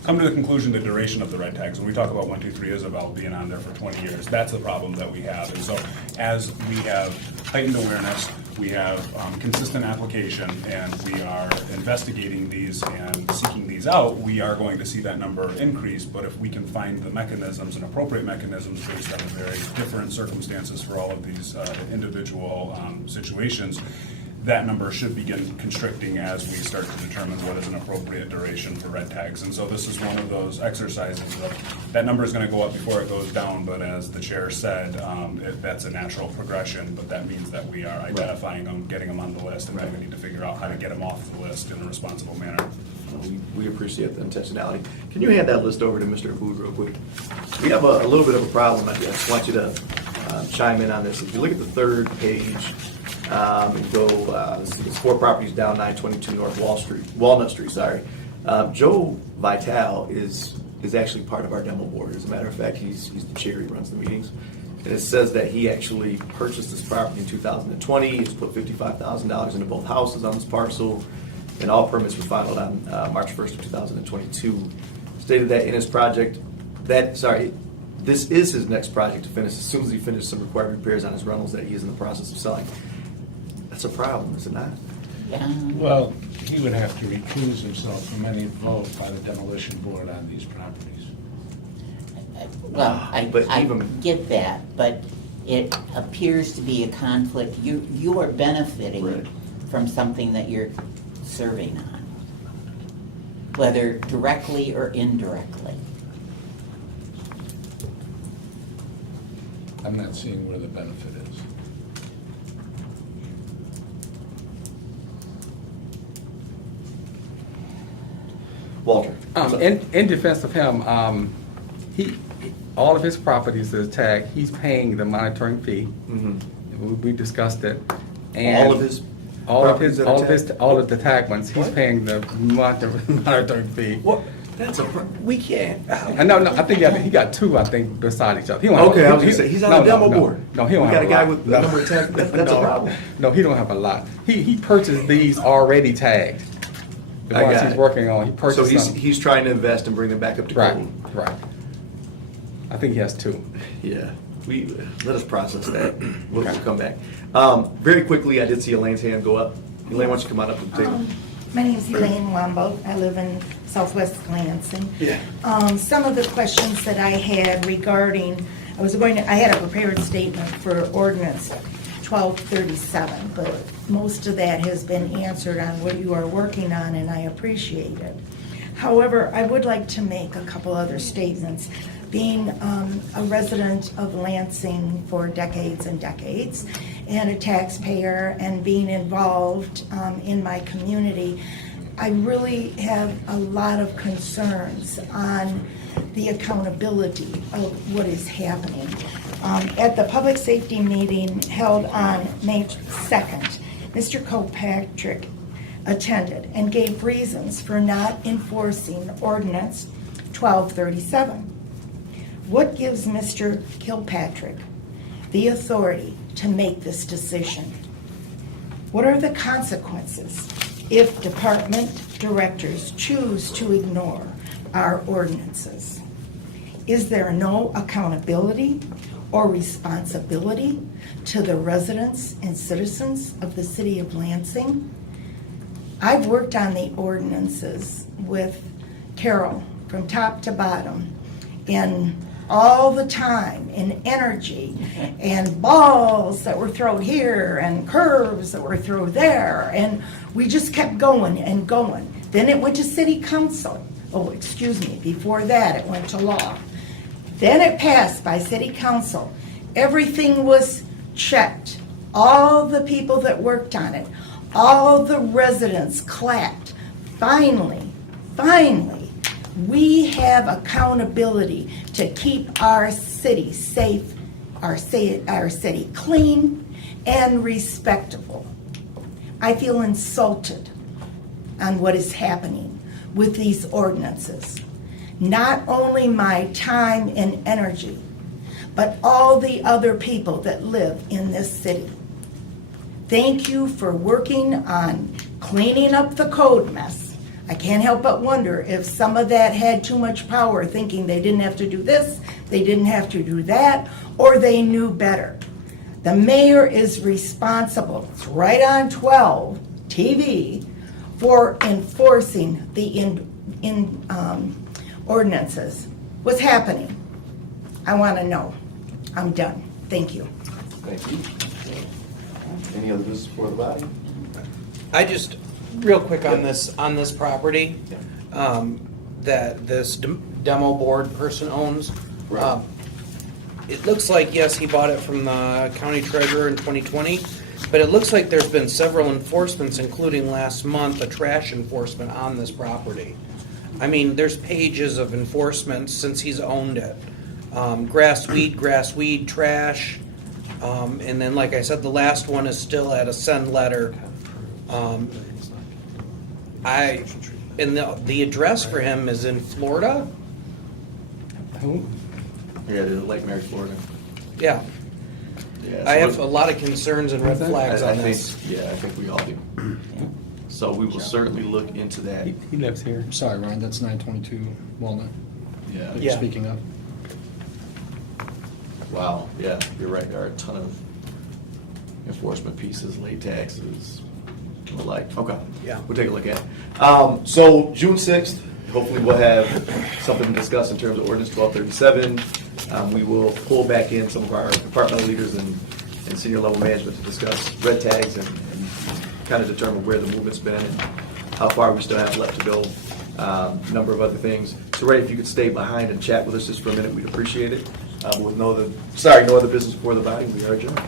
come to the conclusion the duration of the red tags. When we talk about 1, 2, 3 Isabel being on there for 20 years, that's the problem that we have. And so as we have heightened awareness, we have consistent application, and we are investigating these and seeking these out, we are going to see that number increase. But if we can find the mechanisms and appropriate mechanisms based on the very different circumstances for all of these individual situations, that number should begin constricting as we start to determine what is an appropriate duration for red tags. And so this is one of those exercises of, that number is going to go up before it goes down, but as the chair said, that's a natural progression, but that means that we are identifying them, getting them on the list, and then we need to figure out how to get them off the list in a responsible manner. We appreciate the intentionality. Can you hand that list over to Mr. Aboud real quick? We have a little bit of a problem. I just want you to chime in on this. If you look at the third page, and go, it's 4 properties down, 922 North Walnut Street, sorry. Joe Vital is actually part of our demo board. As a matter of fact, he's the chair, he runs the meetings. And it says that he actually purchased this property in 2020. He's put $55,000 into both houses on this parcel, and all permits were filed on March 1st of 2022. Stated that in his project, this is his next project to finish as soon as he finishes some required repairs on his rentals that he is in the process of selling. That's a problem, is it not? Well, he would have to recuse himself from any vote by the demolition board on these properties. Well, I get that, but it appears to be a conflict. You are benefiting from something that you're serving on, whether directly or indirectly. I'm not seeing where the benefit is. Walter. In defense of him, all of his properties is tagged. He's paying the monitoring fee. We discussed it. And All of his properties that are tagged? all of the tag ones. He's paying the monitoring fee. What? We can't. No, I think he got 2. I think beside each other. He don't Okay, have, I was gonna say, he's on the demo board. No, he don't We have got a guy lot. with the number of tags. That's a problem. No, he don't have a lot. He purchased these already tagged. The I ones got he's it. working on, he So purchased them. he's trying to invest and bring them back up to code. Right. I think he has 2. Yeah, let us process that. We'll come back. Very quickly, I did see Elaine's hand go up. Elaine, why don't you come on up to the table? My name's Elaine Wambo. I live in Southwest Lansing. Yeah. Some of the questions that I had regarding, I had a prepared statement for ordinance 1237, but most of that has been answered on what you are working on, and I appreciate it. However, I would like to make a couple other statements. being a resident of Lansing for decades and decades, and a taxpayer, and being involved in my community, I really have a lot of concerns on the accountability of what is happening. At the public safety meeting held on May 2nd, Mr. Kilpatrick attended and gave reasons for not enforcing Ordinance 1237. What gives Mr. Kilpatrick the authority to make this decision? What are the consequences if department directors choose to ignore our ordinances? Is there no accountability or responsibility to the residents and citizens of the city of Lansing? I've worked on the ordinances with Carol from top to bottom, and all the time, and energy, and balls that were thrown here, and curves that were thrown there, and we just kept going and going. Then it went to city council. Oh, excuse me, before that it went to law. Then it passed by city council. Everything was checked. All the people that worked on it, all the residents clapped. Finally, we have accountability to keep our city safe, our city clean and respectable. I feel insulted on what is happening with these ordinances. Not only my time and energy, but all the other people that live in this city. Thank you for working on cleaning up the code mess. I can't help but wonder if some of that had too much power, thinking they didn't have to do this, they didn't have to do that, or they knew better. The mayor is responsible, it's right on 12 TV, for enforcing the ordinances. What's happening? I want to know. I'm done. Thank you. Thank you. Any other business for the body? I just, real quick on this property, that this demo board person owns. Right. It looks like, yes, he bought it from the county treasurer in 2020, but it looks like there's been several enforcements, including last month, a trash enforcement on this property. I mean, there's pages of enforcement since he's owned it. Grass weed, trash, and then, like I said, the last one is still at a send letter. And the address for him is in Florida? Yeah, the Lake Mary, Florida. Yeah. Yeah, I have a lot of concerns and red flags on this. Yeah, I think we all do. So we will certainly look into that. He lives here. Sorry, Ryan, that's 922 Walnut Yeah. that you're speaking of. Wow, yeah, you're right, there are a ton of enforcement pieces, late taxes, and the like. Okay. Yeah. We'll take a look at it. So June 6th, hopefully we'll have something to discuss in terms of ordinance 1237. We will pull back in some of our departmental leaders and senior level management to discuss red tags and kind of determine where the movement's been and how far we still have left to go. Number of other things. So Ray, if you could stay behind and chat with us just for a minute, we'd appreciate it. With no other business before the body, we are adjourned.